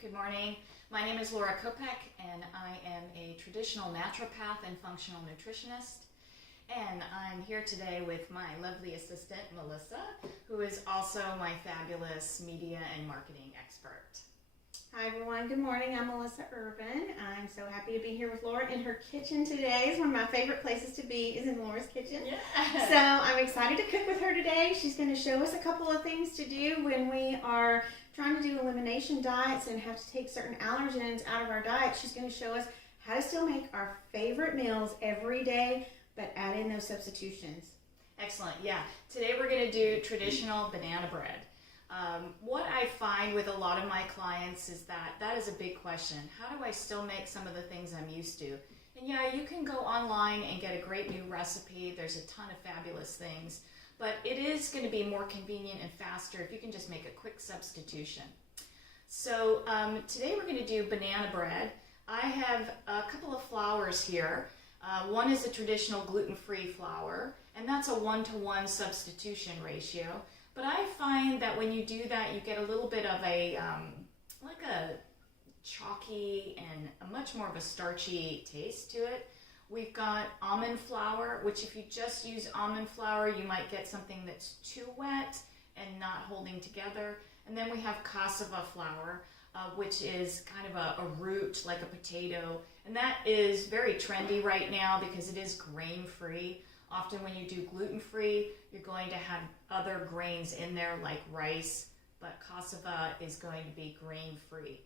Good morning. My name is Laura Kopec, and I am a traditional naturopath and functional nutritionist. And I'm here today with my lovely assistant, Melissa, who is also my fabulous media and marketing expert. Hi everyone, good morning. I'm Melissa Urban. I'm so happy to be here with Laura in her kitchen today. It's one of my favorite places to be is in Laura's kitchen. Yeah. So I'm excited to cook with her today. She's going to show us a couple of things to do when we are trying to do elimination diets and have to take certain allergens out of our diet. She's going to show us how to still make our favorite meals every day, but add in those substitutions. Excellent. Yeah. Today we're going to do traditional banana bread. What I find with a lot of my clients is that is a big question. How do I still make some of the things I'm used to? And yeah, you can go online and get a great new recipe. There's a ton of fabulous things, but it is going to be more convenient and faster if you can just make a quick substitution. So today we're going to do banana bread. I have a couple of flours here. One is a traditional gluten-free flour, and that's a 1-to-1 substitution ratio. But I find that when you do that, you get a little bit of a, like a chalky and a much more of a starchy taste to it. We've got almond flour, which if you just use almond flour, you might get something that's too wet and not holding together. And then we have cassava flour, which is kind of a root, like a potato. And that is very trendy right now because it is grain-free. Often when you do gluten-free, you're going to have other grains in there like rice, but cassava is going to be grain-free.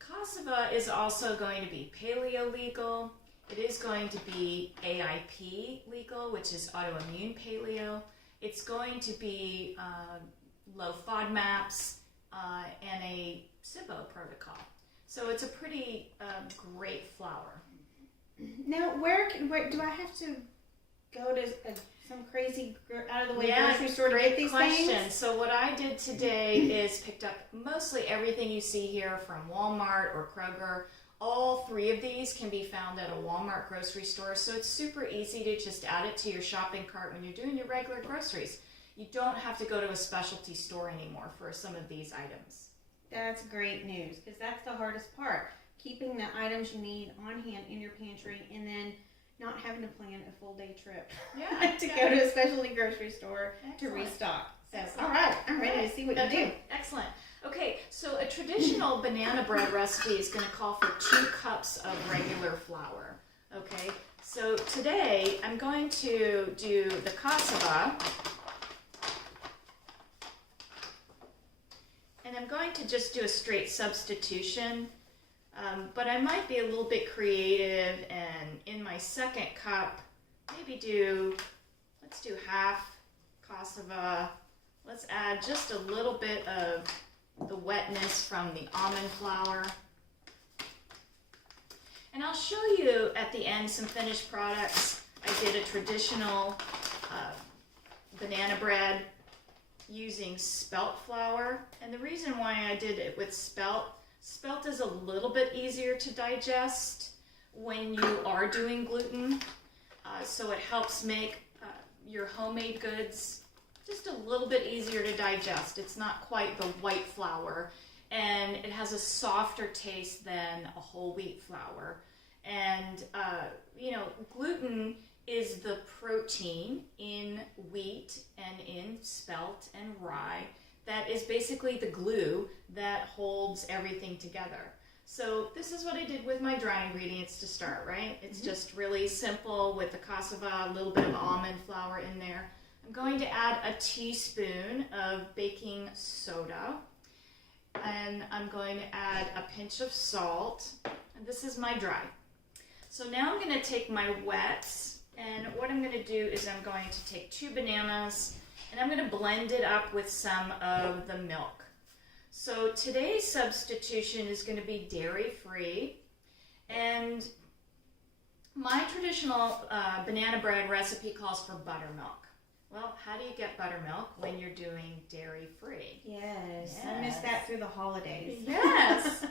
Cassava is also going to be paleo legal. It is going to be AIP legal, which is autoimmune paleo. It's going to be low FODMAPs and a SIBO protocol. So it's a pretty great flour. Now, where do I have to go to some crazy out of the way grocery store to get these things? So what I did today is picked up mostly everything you see here from Walmart or Kroger. All three of these can be found at a Walmart grocery store, so it's super easy to just add it to your shopping cart when you're doing your regular groceries. You don't have to go to a specialty store anymore for some of these items. That's great news, because that's the hardest part. Keeping the items you need on hand in your pantry and then not having to plan a full day trip to go to a specialty grocery store to restock. So, all right, I'm ready to see what you do. Excellent. Okay, so a traditional banana bread recipe is going to call for 2 cups of regular flour. Okay, so today I'm going to do the cassava, and I'm going to just do a straight substitution. But I might be a little bit creative, and in my second cup, maybe let's do half cassava. Let's add just a little bit of the wetness from the almond flour. And I'll show you at the end some finished products. I did a traditional banana bread using Spelt flour. And the reason why I did it with Spelt is a little bit easier to digest when you are doing gluten, so it helps make your homemade goods just a little bit easier to digest. It's not quite the white flour, and it has a softer taste than a whole wheat flour. And gluten is the protein in wheat and in spelt and rye that is basically the glue that holds everything together. So this is what I did with my dry ingredients to start, right? It's just really simple with the cassava, a little bit of almond flour in there. I'm going to add a teaspoon of baking soda, and I'm going to add a pinch of salt, and this is my dry. So now I'm going to take my wets, and what I'm going to do is I'm going to take 2 bananas, and I'm going to blend it up with some of the milk. So today's substitution is going to be dairy-free, and my traditional banana bread recipe calls for buttermilk. Well, how do you get buttermilk when you're doing dairy-free? Yes, I missed that through the holidays. Yes,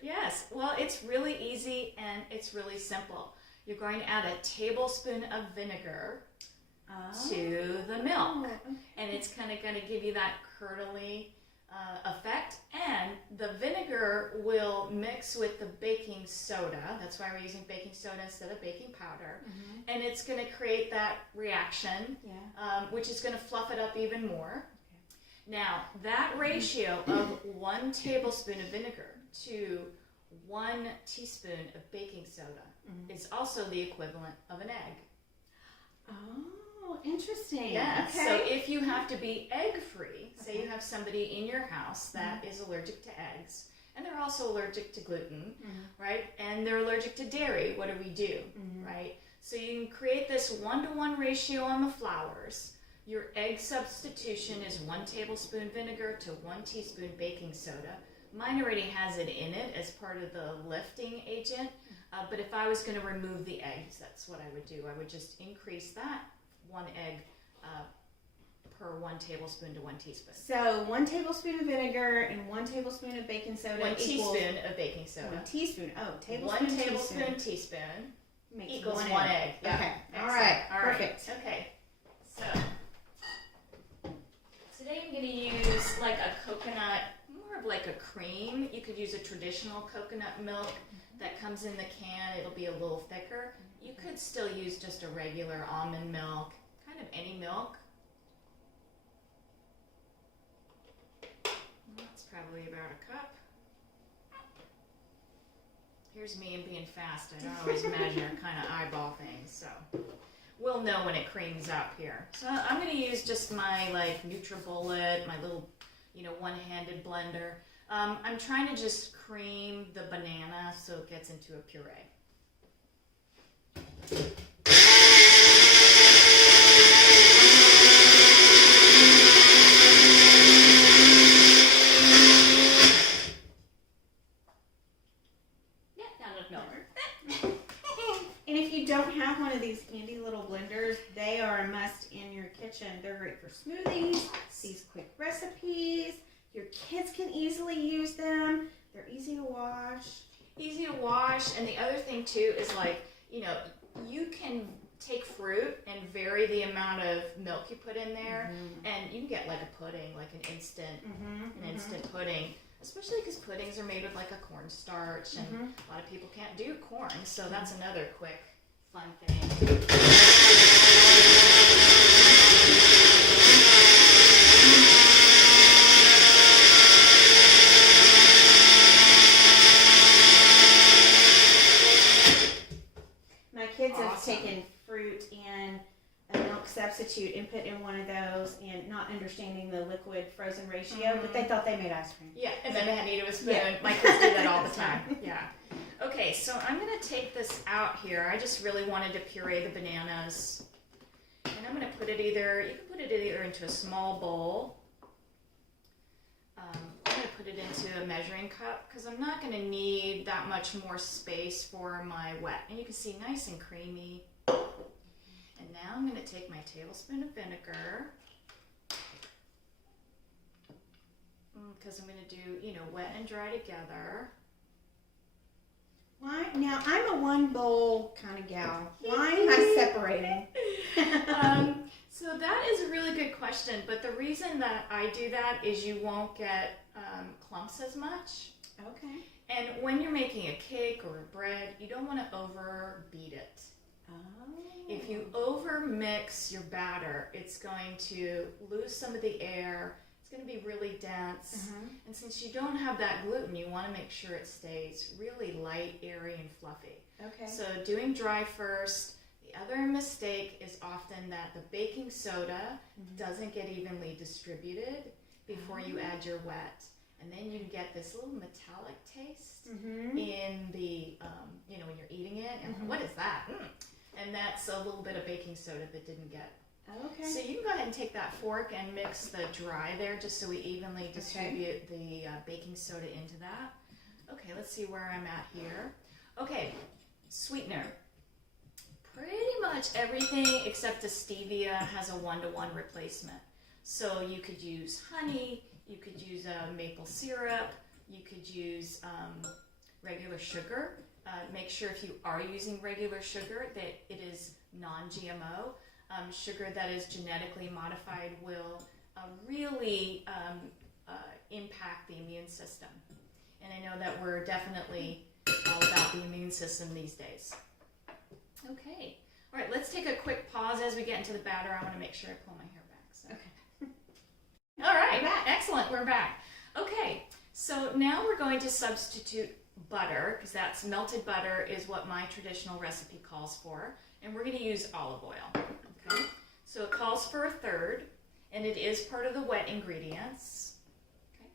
yes. Well, it's really easy and it's really simple. you're going to add a tablespoon of vinegar to the milk. Okay. And it's kind of going to give you that curdly effect. And the vinegar will mix with the baking soda. That's why we're using baking soda instead of baking powder. And it's going to create that reaction, which is going to fluff it up even more. Now, that ratio of 1 tablespoon of vinegar to 1 teaspoon of baking soda is also the equivalent of an egg. Oh, interesting. Yeah, Okay. so if you have to be egg-free, say you have somebody in your house that is allergic to eggs, and they're also allergic to gluten, right? And they're allergic to dairy, what do we do, right? So you can create this 1-to-1 ratio on the flours. Your egg substitution is 1 tablespoon vinegar to 1 teaspoon baking soda. Mine already has it in it as part of the lifting agent, but if I was going to remove the eggs, that's what I would do. I would just increase that 1 egg per 1 tablespoon to 1 teaspoon. So 1 tablespoon of vinegar and 1 tablespoon of baking soda 1 equals teaspoon of baking soda. 1 teaspon. Oh, tablespoon. 1 tablespoon teaspoon makes equals 1 1 egg. Yeah. Okay. All Excellent. right. All right. Perfect. Okay. So today I'm going to use like a coconut, more of like a cream. You could use a traditional coconut milk that comes in the can. It'll be a little thicker. You could still use just a regular almond milk, kind of any milk. That's probably about a cup. Here's me and being fast. I don't always measure, kind of eyeball things, so we'll know when it creams up here. So I'm going to use just my like NutriBullet, my little, one-handed blender. I'm trying to just cream the banana so it gets into a puree. Yeah, not enough milk. And if you don't have one of these handy little blenders, they are a must in your kitchen. They're great for smoothies, these quick recipes. Your kids can easily use them. They're easy to wash. Easy to wash, and the other thing too is like, you can take fruit and vary the amount of milk you put in there, and you can get like a pudding, like an instant pudding, especially because puddings are made with like a cornstarch, and a lot of people can't do corn, so that's another quick fun thing. My kids have Awesome. taken fruit and a milk substitute and put in one of those, and not understanding the liquid frozen ratio, but they thought they made ice cream. Yeah, and then they had to eat it with a spoon. Yeah. My kids do that all the time. Yeah. Okay, so I'm going to take this out here. I just really wanted to puree the bananas. And I'm going to put it you can put it either into a small bowl. I'm going to put it into a measuring cup because I'm not going to need that much more space for my wet. And you can see nice and creamy. And now I'm going to take my tablespoon of vinegar, because I'm going to do, wet and dry together. Why? Now, I'm a one bowl kind of gal. Why am I separating? So that is a really good question, but the reason that I do that is you won't get clumps as much. Okay. And when you're making a cake or a bread, you don't want to overbeat it. Oh. If you over mix your batter, it's going to lose some of the air. It's going to be really dense. And since you don't have that gluten, you want to make sure it stays really light, airy, and fluffy. Okay. So doing dry first. The other mistake is often that the baking soda doesn't get evenly distributed before you add your wet. And then you get this little metallic taste in the, when you're eating it. And what is that? And that's a little bit of baking soda that didn't get. Okay. So you can go ahead and take that fork and mix the dry there just so we evenly distribute the baking soda into that. Okay, let's see where I'm at here. Okay, sweetener. Pretty much everything except the stevia has a 1-to-1 replacement. So you could use honey, you could use maple syrup, you could use regular sugar. make sure if you are using regular sugar that it is non-GMO. Sugar that is genetically modified will really impact the immune system. And I know that we're definitely all about the immune system these days. Okay. All right, let's take a quick pause as we get into the batter. I want to make sure I pull my hair back. So. Okay. All right, We're back. Excellent, we're back. Okay, so now we're going to substitute butter, because that's melted butter is what my traditional recipe calls for, and we're going to use olive oil. Okay, so it calls for 1/3, and it is part of the wet ingredients. Okay,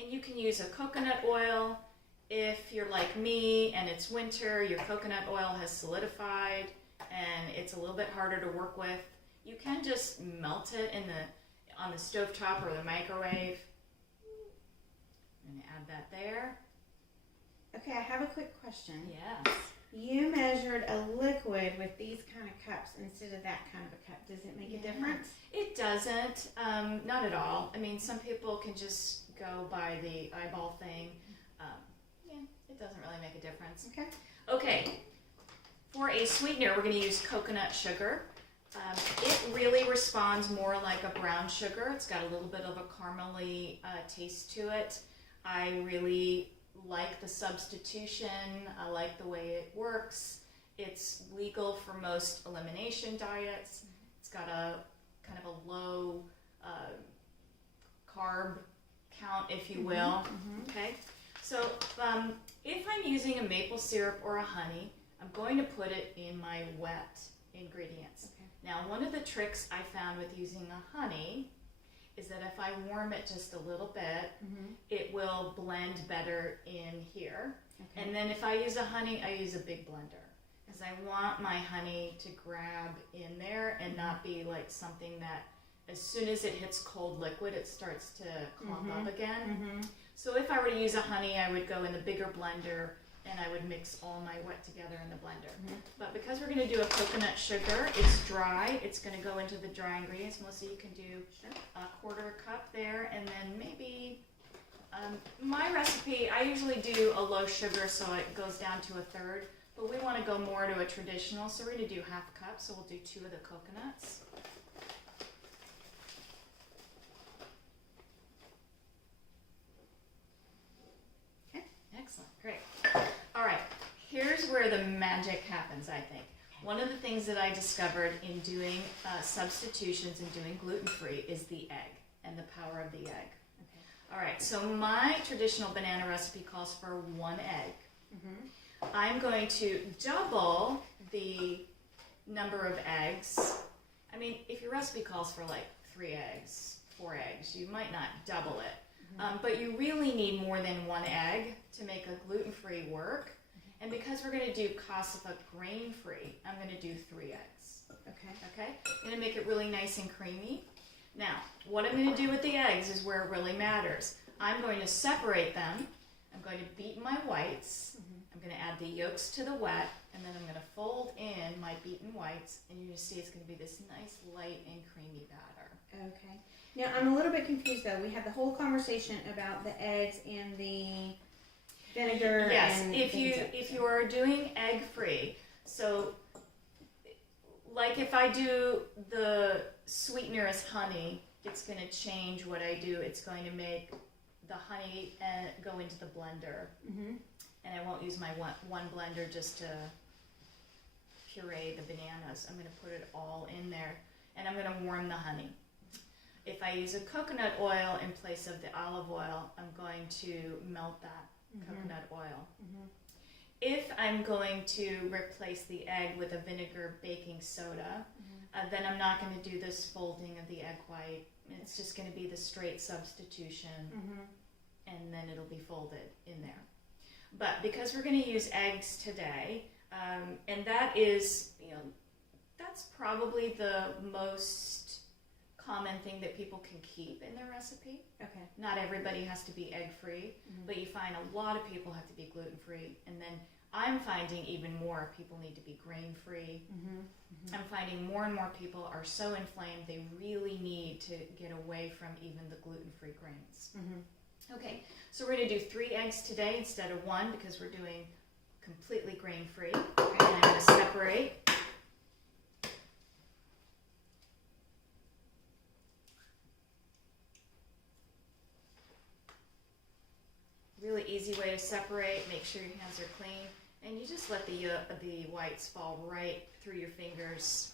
and you can use a coconut oil. If you're like me and it's winter, your coconut oil has solidified and it's a little bit harder to work with, you can just melt it on the stovetop or the microwave. I'm going to add that there. Okay, I have a quick question. Yes. You measured a liquid with these kind of cups instead of that kind of a cup. Does it make a difference? It doesn't. Not at all. I mean, some people can just go by the eyeball thing. It doesn't really make a difference. Okay. Okay. For a sweetener, we're going to use coconut sugar. It really responds more like a brown sugar. It's got a little bit of a caramely taste to it. I really like the substitution. I like the way it works. It's legal for most elimination diets. It's got a kind of a low carb count, if you will. Okay. So if I'm using a maple syrup or a honey, I'm going to put it in my wet ingredients. Okay. Now, one of the tricks I found with using a honey is that if I warm it just a little bit, it will blend better in here. Okay. And then if I use a honey, I use a big blender, because I want my honey to grab in there and not be like something that as soon as it hits cold liquid, it starts to clump up again. So if I were to use a honey, I would go in the bigger blender and I would mix all my wet together in the blender. But because we're going to do a coconut sugar, it's dry. It's going to go into the dry ingredients. Melissa, you can do a 1/4 cup there, and then maybe my recipe, I usually do a low sugar, so it goes down to 1/3. But we want to go more to a traditional, so we're going to do 1/2 cup. So we'll do 2 of the coconuts. Excellent, great. All right, here's where the magic happens, I think. One of the things that I discovered in doing substitutions and doing gluten-free is the egg and the power of the egg. Okay. All right, so my traditional banana recipe calls for 1 egg. I'm going to double the number of eggs. I mean, if your recipe calls for like 3 eggs, 4 eggs, you might not double it. But you really need more than 1 egg to make a gluten-free work. And because we're going to do cassava grain-free, I'm going to do 3 eggs. Okay? I'm going to make it really nice and creamy. Now, what I'm going to do with the eggs is where it really matters. I'm going to separate them. I'm going to beat my whites. I'm going to add the yolks to the wet, and then I'm going to fold in my beaten whites, and you're going to see it's going to be this nice, light, and creamy batter. Okay. Now, I'm a little bit confused, though. We had the whole conversation about the eggs and the vinegar. Yes, and if you are doing egg-free, so like if I do the sweetener as honey, it's going to change what I do. It's going to make the honey go into the blender. And I won't use my one blender just to puree the bananas. I'm going to put it all in there, and I'm going to warm the honey. If I use a coconut oil in place of the olive oil, I'm going to melt that coconut oil. If I'm going to replace the egg with a vinegar baking soda, then I'm not going to do this folding of the egg white. It's just going to be the straight substitution, and then it'll be folded in there. But because we're going to use eggs today, and that is, that's probably the most common thing that people can keep in their recipe. Okay. Not everybody has to be egg-free, but you find a lot of people have to be gluten-free, and then I'm finding even more people need to be grain-free. I'm finding more and more people are so inflamed they really need to get away from even the gluten-free grains. Okay, so we're going to do 3 eggs today instead of 1 because we're doing completely grain-free. And I'm going to separate. Really easy way to separate. Make sure your hands are clean. And you just let the whites fall right through your fingers.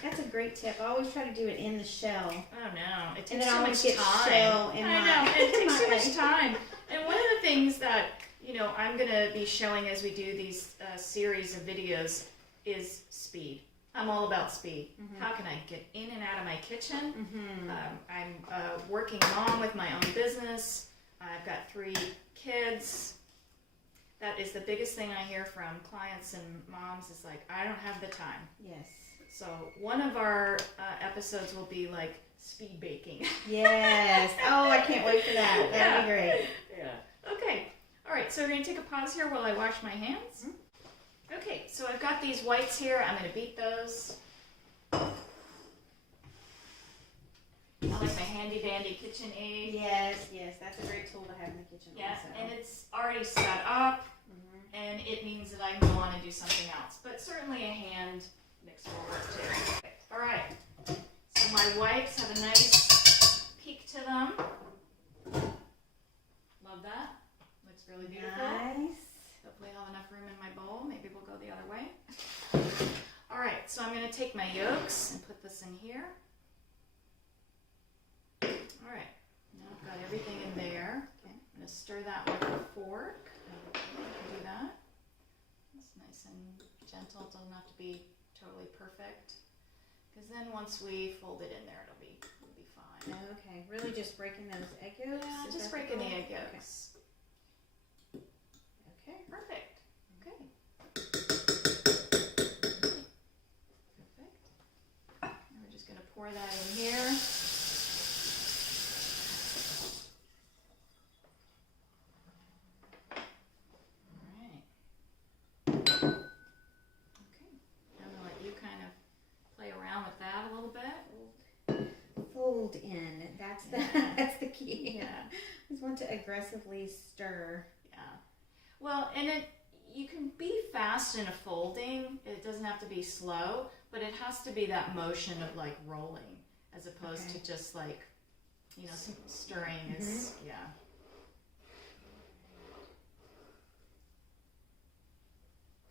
That's a great tip. I always try to do it in the shell. Oh no, it And takes then too I much get time. shell in I my, know, it takes my too much egg. time. And one of the things that, you know, I'm going to be showing as we do these series of videos is speed. I'm all about speed. Mm-hmm. How can I get in and out of my kitchen? Mm-hmm. I'm a working mom with my own business. I've got 3 kids. That is the biggest thing I hear from clients and moms is like, I don't have the time. Yes. So one of our episodes will be like speed baking. Yes. Oh, I can't wait for that. That'd be great. Yeah. Okay. All right. So we're going to take a pause here while I wash my hands. Mm-hmm. Okay. So I've got these whites here. I'm going to beat those. I like my handy dandy kitchen aid. Yes, that's a great tool to have in the kitchen. Yeah, also. and it's already set up, and it means that I can go on and do something else. But certainly a hand mixer will work too. All right. So my whites have a nice peak to them. Love that. Looks really beautiful. Nice. Hopefully I'll have enough room in my bowl. Maybe we'll go the other way. All right. So I'm going to take my yolks and put this in here. All right, now I've got everything in there. Okay. I'm going to stir that with a fork. Do that. It's nice and gentle. It doesn't have to be totally perfect. Because then once we fold it in there, it'll be fine. Okay, really just breaking those egg yolks? Yeah, Is just that breaking the goal? egg yolks. Okay. Perfect. Okay. Perfect. And we're just going to pour that in here. Fold in. That's the Yeah. that's the key. Yeah. Just want to aggressively stir. Yeah. Well, and you can be fast in a folding. It doesn't have to be slow, but it has to be that motion of like rolling as opposed to just like, you know, some stirring is, yeah.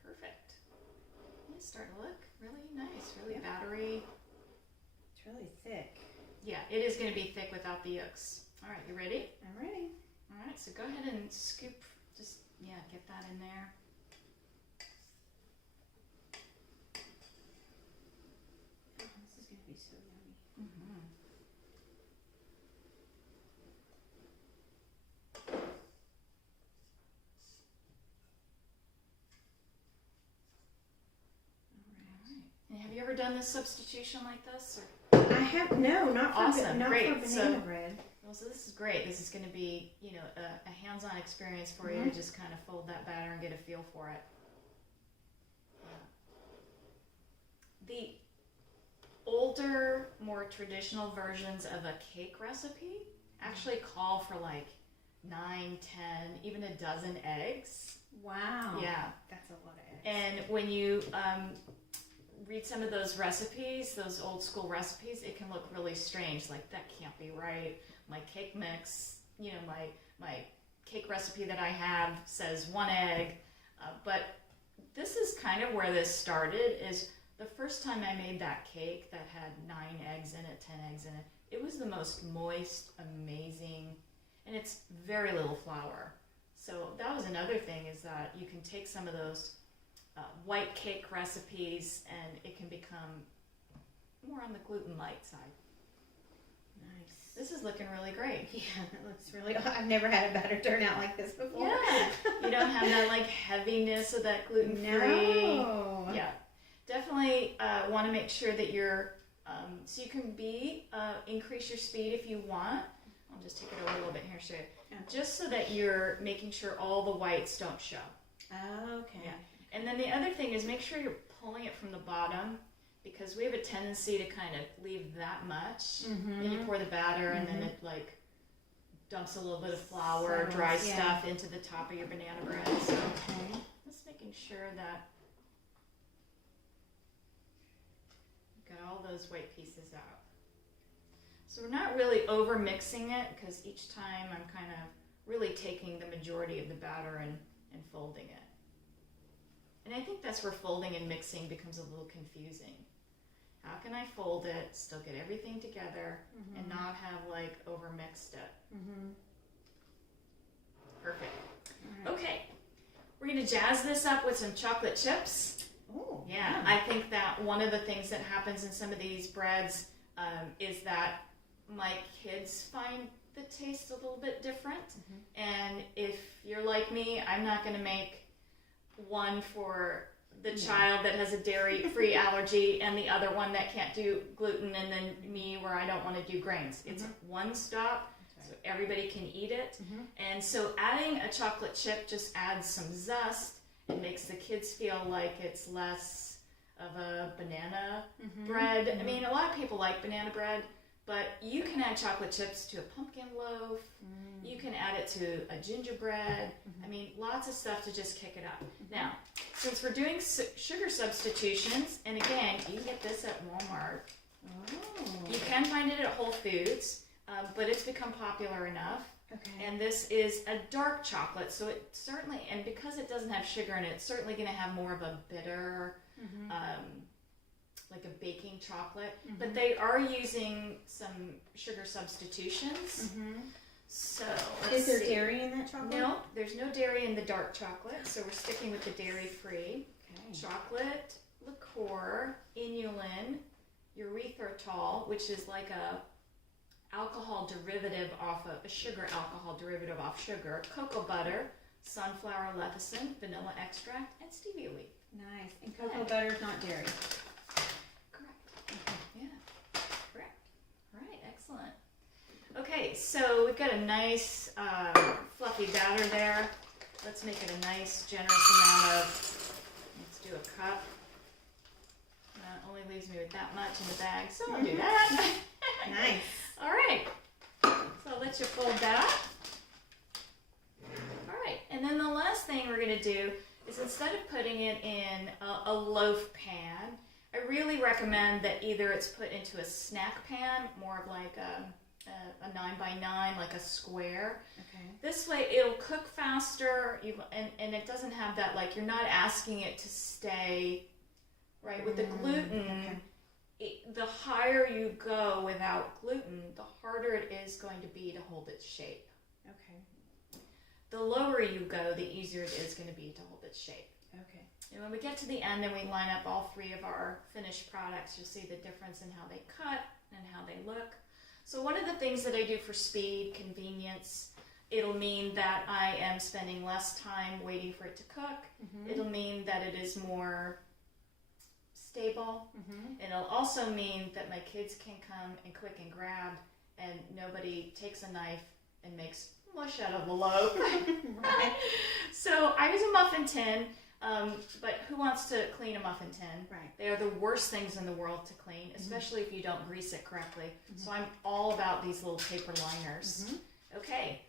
Perfect. It's starting to look really nice, really battery. It's really thick. Yeah, it is going to be thick without the yolks. All right, you ready? I'm ready. All right, so go ahead and scoop, just, get that in there. Oh, this is going to be so yummy. Mm-hmm. And have you ever done this substitution like this? Or? I have not for Awesome, not great. for banana bread. Well, so this is great. This is going to be, a hands-on experience for you to just kind of fold that batter and get a feel for it. The older, more traditional versions of a cake recipe actually call for like 9, 10, even a dozen eggs. Wow. Yeah. That's a lot of eggs. And when you read some of those recipes, those old school recipes, it can look really strange. Like, that can't be right. My cake mix, my cake recipe that I have says 1 egg. But this is kind of where this started, is the first time I made that cake that had 9 eggs in it, 10 eggs in it, it was the most moist, amazing, and it's very little flour. So that was another thing, is that you can take some of those white cake recipes and it can become more on the gluten light side. Nice. This is looking really great. Yeah, that looks really. I've never had a batter turn out like this before. Yeah, you don't have that like heaviness of that gluten free. No. Yeah, definitely want to make sure that you're. So you can increase your speed if you want. I'll just take it over a little bit here, show you. Yeah. Just so that you're making sure all the whites don't show. Okay. Yeah. And then the other thing is make sure you're pulling it from the bottom, because we have a tendency to kind of leave that much. Mm-hmm. Then you pour the batter, and then it like dumps a little bit of flour, Settles, dry yeah. stuff into the top of your banana bread. So just making sure that you've got all those white pieces out. So we're not really over mixing it, because each time I'm kind of really taking the majority of the batter and folding it. And I think that's where folding and mixing becomes a little confusing. How can I fold it, still get everything together, and not have like over mixed it? Perfect. Right. Okay, we're gonna jazz this up with some chocolate chips. Oh, Yeah, I think that one of the things that happens in some of these breads is that my kids find the taste a little bit different. And if you're like me, I'm not going to make one for the child that has a dairy-free allergy and the other one that can't do gluten, and then me where I don't want to do grains. It's one stop, so everybody can eat it. And so adding a chocolate chip just adds some zest. It makes the kids feel like it's less of a banana bread. I mean, a lot of people like banana bread, but you can add chocolate chips to a pumpkin loaf. You can add it to a gingerbread. I mean, lots of stuff to just kick it up. Now, since we're doing sugar substitutions, and again, you can get this at Walmart. You can find it at Whole Foods, but it's become popular enough. Okay. And this is a dark chocolate, so it certainly, and because it doesn't have sugar in it, it's certainly going to have more of a bitter, like a baking chocolate. But they are using some sugar substitutions. So Is there dairy in that chocolate? No, there's no dairy in the dark chocolate, so we're sticking with the dairy-free. Chocolate liqueur, inulin, erythritol, which is like a alcohol derivative off of a sugar alcohol derivative off sugar, cocoa butter, sunflower lecithin, vanilla extract, and stevia leaf. Nice. And cocoa butter's not dairy. Correct. Yeah, correct. All right, excellent. Okay, so we've got a nice fluffy batter there. Let's make it a nice generous amount of, let's do a cup. That only leaves me with that much in the bag, so I'll do that. Nice. All right, so I'll let you fold that. All right, and then the last thing we're gonna do is, instead of putting it in a loaf pan, I really recommend that either it's put into a snack pan, more of like a 9x9, like a square. Okay. This way it'll cook faster, and it doesn't have that, like, you're not asking it to stay, right? With the gluten, the higher you go without gluten, the harder it is going to be to hold its shape. Okay. The lower you go, the easier it is going to be to hold its shape. Okay. And when we get to the end and we line up all three of our finished products, you'll see the difference in how they cut and how they look. So one of the things that I do for speed, convenience, it'll mean that I am spending less time waiting for it to cook. It'll mean that it is more stable. And it'll also mean that my kids can come and quick and grab, and nobody takes a knife and makes mush out of the loaf. Right. So I use a muffin tin, but who wants to clean a muffin tin? Right. They are the worst things in the world to clean, especially if you don't grease it correctly. So I'm all about these little paper liners. Okay,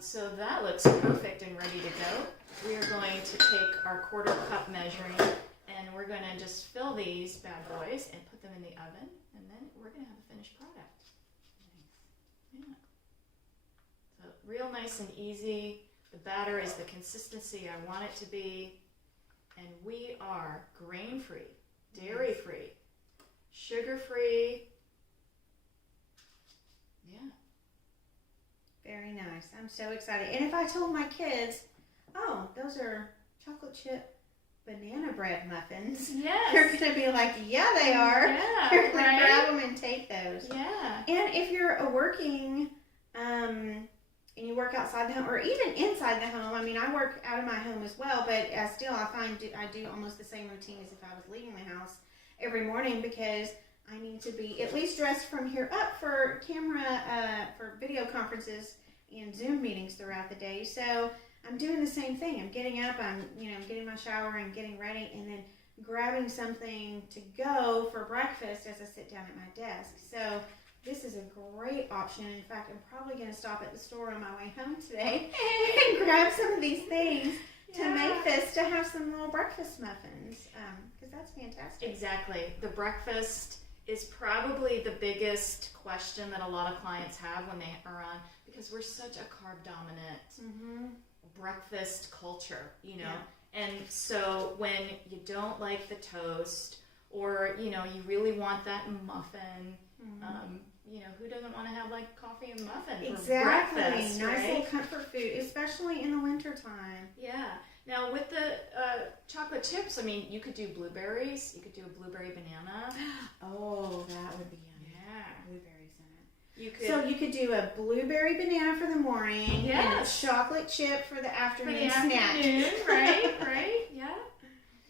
so that looks perfect and ready to go. We are going to take our quarter cup measuring, and we're going to just fill these bad boys and put them in the oven, and then we're going to have a finished product. Yeah. So real nice and easy. The batter is the consistency I want it to be. And we are grain-free, dairy-free, sugar-free. Yeah. Very nice. I'm so excited. And if I told my kids, oh, those are chocolate chip banana bread muffins, Yes. they're going to be like, yeah, they are. Yeah, They're going to right? grab them and take those. Yeah. And if you're a working, and you work outside the home, or even inside the home, I mean, I work out of my home as well, but still I find I do almost the same routine as if I was leaving the house every morning, because I need to be at least dressed from here up for camera, for video conferences and Zoom meetings throughout the day. So I'm doing the same thing. I'm getting up, I'm getting my shower and getting ready, and then grabbing something to go for breakfast as I sit down at my desk. So this is a great option. In fact, I'm probably going to stop at the store on my way home today and grab some of these things to make this, to have some little breakfast muffins, because that's fantastic. Exactly. The breakfast is probably the biggest question that a lot of clients have when they are on, because we're such a carb dominant breakfast culture, you know. And so when you don't like the toast, or you know, you really want that muffin, you know, who doesn't want to have like coffee and muffin for breakfast? Nice right? little comfort food, especially in the wintertime. Yeah. Now with the chocolate chips, I mean, you could do blueberries. You could do a blueberry banana. Oh, that would be yummy. Yeah. Blueberries in it. You could. So you could do a blueberry banana for the morning, Yes. and a chocolate chip for the afternoon for the snack. afternoon, right? Yeah.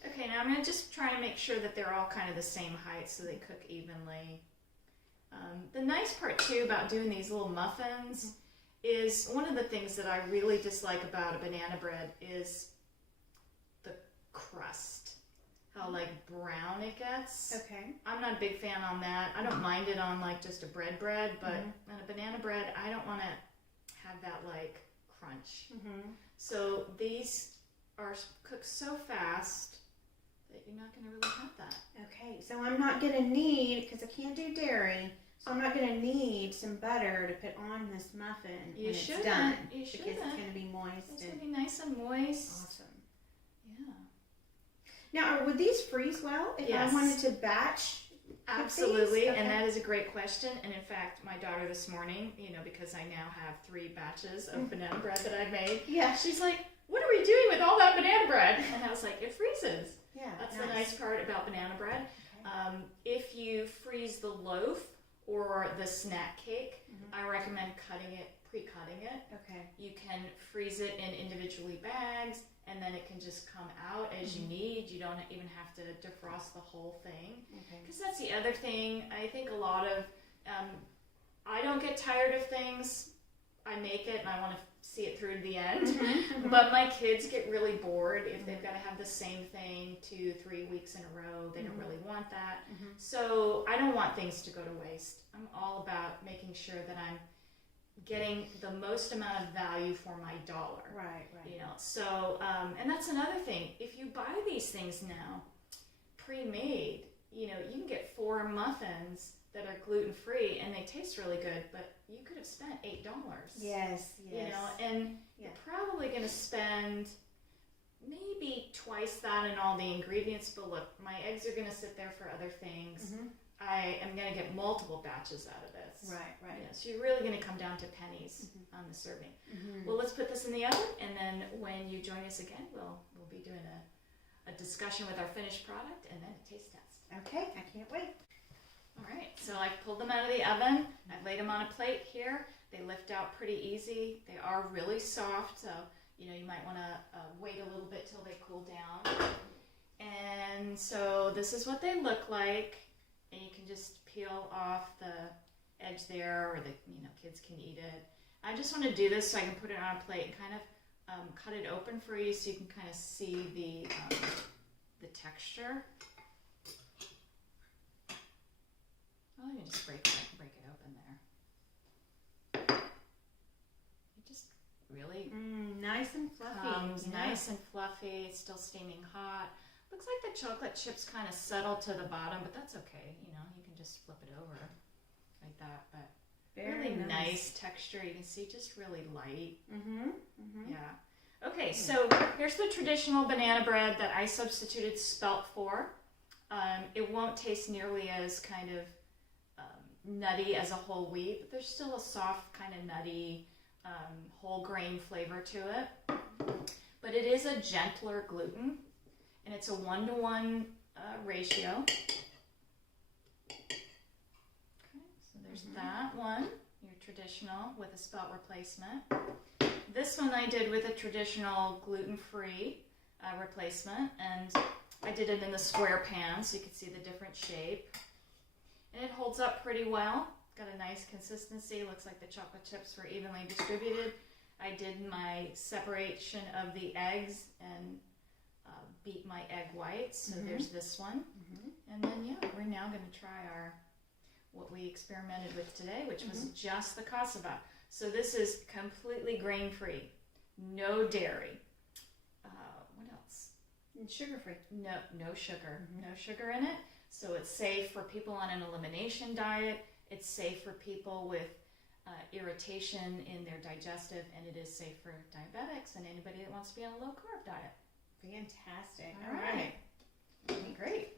Okay, now I'm going to just try to make sure that they're all kind of the same height so they cook evenly. The nice part too about doing these little muffins is, one of the things that I really dislike about a banana bread is the crust. How like brown it gets. Okay. I'm not a big fan on that. I don't mind it on like just a bread, but on a banana bread, I don't want to have that like crunch. So these are cooked so fast that you're not going to really have that. Okay, so I'm not going to need, because I can't do dairy, so I'm not going to need some butter to put on this muffin when it's done. You because shouldn't. it's going to be moist. It's going to be nice and moist. Awesome. Yeah. Now, would these freeze well if Yes. I wanted to batch? Absolutely, these? Okay. and that is a great question. And in fact, my daughter this morning, you know, because I now have 3 batches of banana bread that I've made, Yeah. she's like, "What are we doing with all that banana bread?" And I was like, "It freezes." Yeah. That's the nice part about banana bread. Okay. If you freeze the loaf or the snack cake, I recommend pre-cutting it. Okay. You can freeze it in individually bags, and then it can just come out as you need. You don't even have to defrost the whole thing. Okay. Because that's the other thing. I think a lot of, I don't get tired of things. I make it and I want to see it through to the end. But my kids get really bored if they've got to have the same thing 2-3 weeks in a row. They don't really want that. So I don't want things to go to waste. I'm all about making sure that I'm getting the most amount of value for my dollar. Right. You know, so, and that's another thing. If you buy these things now, pre-made, you know, you can get 4 muffins that are gluten-free and they taste really good, but you could have spent $8. Yes. You know, and you're probably going to spend maybe twice that in all the ingredients, but look, my eggs are going to sit there for other things. I am going to get multiple batches out of this. Right. You know, so you're really going to come down to pennies on the serving. Well, let's put this in the oven, and then when you join us again, we'll be doing a discussion with our finished product and then a taste test. Okay, I can't wait. All right, so I pulled them out of the oven. I've laid them on a plate here. They lift out pretty easy. They are really soft, so you know you might want to wait a little bit till they cool down. And so this is what they look like, and you can just peel off the edge there, or the kids can eat it. I just want to do this so I can put it on a plate and kind of cut it open for you so you can kind of see the texture. Well, let me just break it open there. It just really nice and fluffy. comes nice and fluffy. It's still steaming hot. Looks like the chocolate chips kind of settle to the bottom, but that's okay. You know, you can just flip it over like that. But Very really nice texture. You can see just really light. Yeah. Okay, so here's the traditional banana bread that I substituted Spelt for. It won't taste nearly as kind of nutty as a whole wheat, but there's still a soft kind of nutty whole grain flavor to it. But it is a gentler gluten, and it's a 1-to-1 ratio. Okay, so there's that one, your traditional with a Spelt replacement. This one I did with a traditional gluten-free replacement, and I did it in the square pan so you can see the different shape. And it holds up pretty well. Got a nice consistency. Looks like the chocolate chips were evenly distributed. I did my separation of the eggs and beat my egg whites. So Mm-hmm. there's this one. Mm-hmm. And then, yeah, we're now going to try what we experimented with today, which was just the cassava. So this is completely grain-free, no dairy. What else? And sugar-free. No sugar. No sugar in it. So it's safe for people on an elimination diet. It's safe for people with irritation in their digestive, and it is safe for diabetics and anybody that wants to be on a low-carb diet. Fantastic. All right. Great.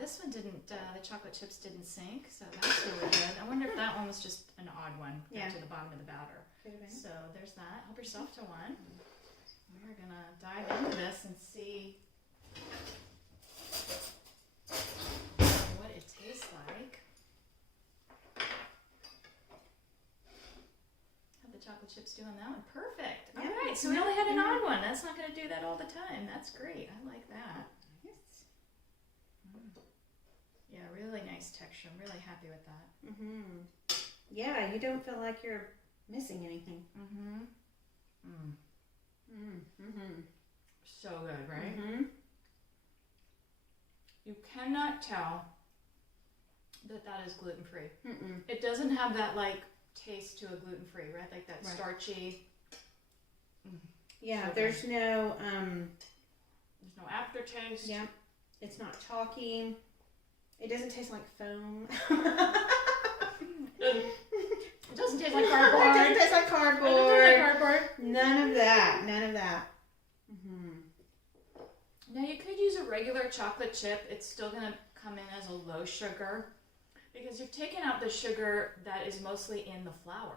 This one didn't, the chocolate chips didn't sink, so that's really good. I wonder if that one was just an odd one to the bottom of the batter. So there's that. Help yourself to one. We're going to dive into this and see what it tastes like. How the chocolate chips do on that one? Perfect. All right, so we only had an odd one. That's not going to do that all the time. That's great. I like that. Yeah, really nice texture. I'm really happy with that. Mm-hmm. Yeah, you don't feel like you're missing anything. Mm-hmm. Mm-hmm. So good, right? Mm-hmm. You cannot tell that is gluten-free. Mm-mm. It doesn't have that, like, taste to a gluten-free, right? Like that starchy. Yeah, So there's no, there's no aftertaste. yeah, it's not chalky. It doesn't taste like foam. It doesn't taste like cardboard. It doesn't taste like cardboard. It doesn't taste like cardboard. None of that. None of that. Mm-hmm. Now you could use a regular chocolate chip. It's still going to come in as a low sugar because you've taken out the sugar that is mostly in the flour.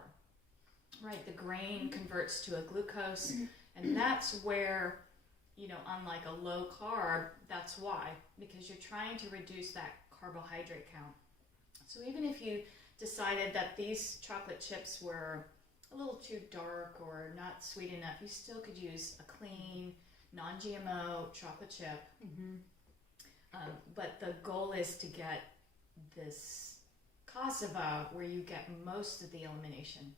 Right, the grain converts to a glucose, and that's where, unlike a low carb, that's why, because you're trying to reduce that carbohydrate count. So even if you decided that these chocolate chips were a little too dark or not sweet enough, you still could use a clean, non-GMO chocolate chip. Mm-hmm. But the goal is to get this cassava where you get most of the elimination,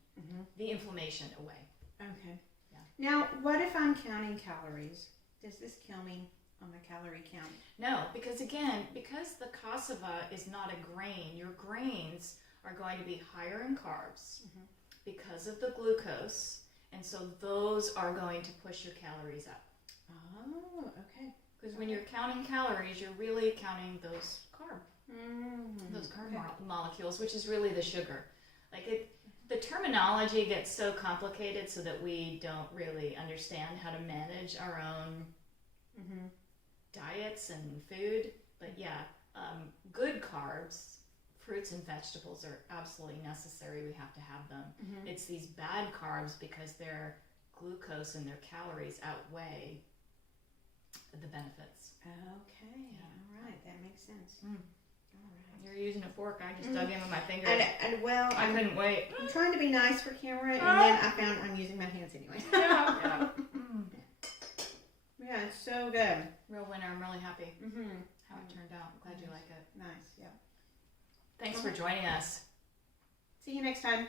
the inflammation away. Okay. Yeah. Now, what if I'm counting calories? Does this kill me on my calorie count? No, because the cassava is not a grain, your grains are going to be higher in carbs because of the glucose, and so those are going to push your calories up. Oh, okay. Because when you're counting calories, you're really counting those carb molecules, which is really the sugar. The terminology gets so complicated so that we don't really understand how to manage our own diets and food. But yeah, good carbs, fruits and vegetables are absolutely necessary. We have to have them. It's these bad carbs because their glucose and their calories outweigh the benefits. Okay. Yeah. All right. That makes sense. Mm. All right. You're using a fork. I just dug in with my fingers. And well, I couldn't wait. I'm trying to be nice for camera, and then I found I'm using my hands anyway. Yeah. Yeah, it's so good. Real winner. I'm really happy Mm-hmm. how it turned out. Glad you like it. Nice. Yeah. Thanks for joining us. See you next time.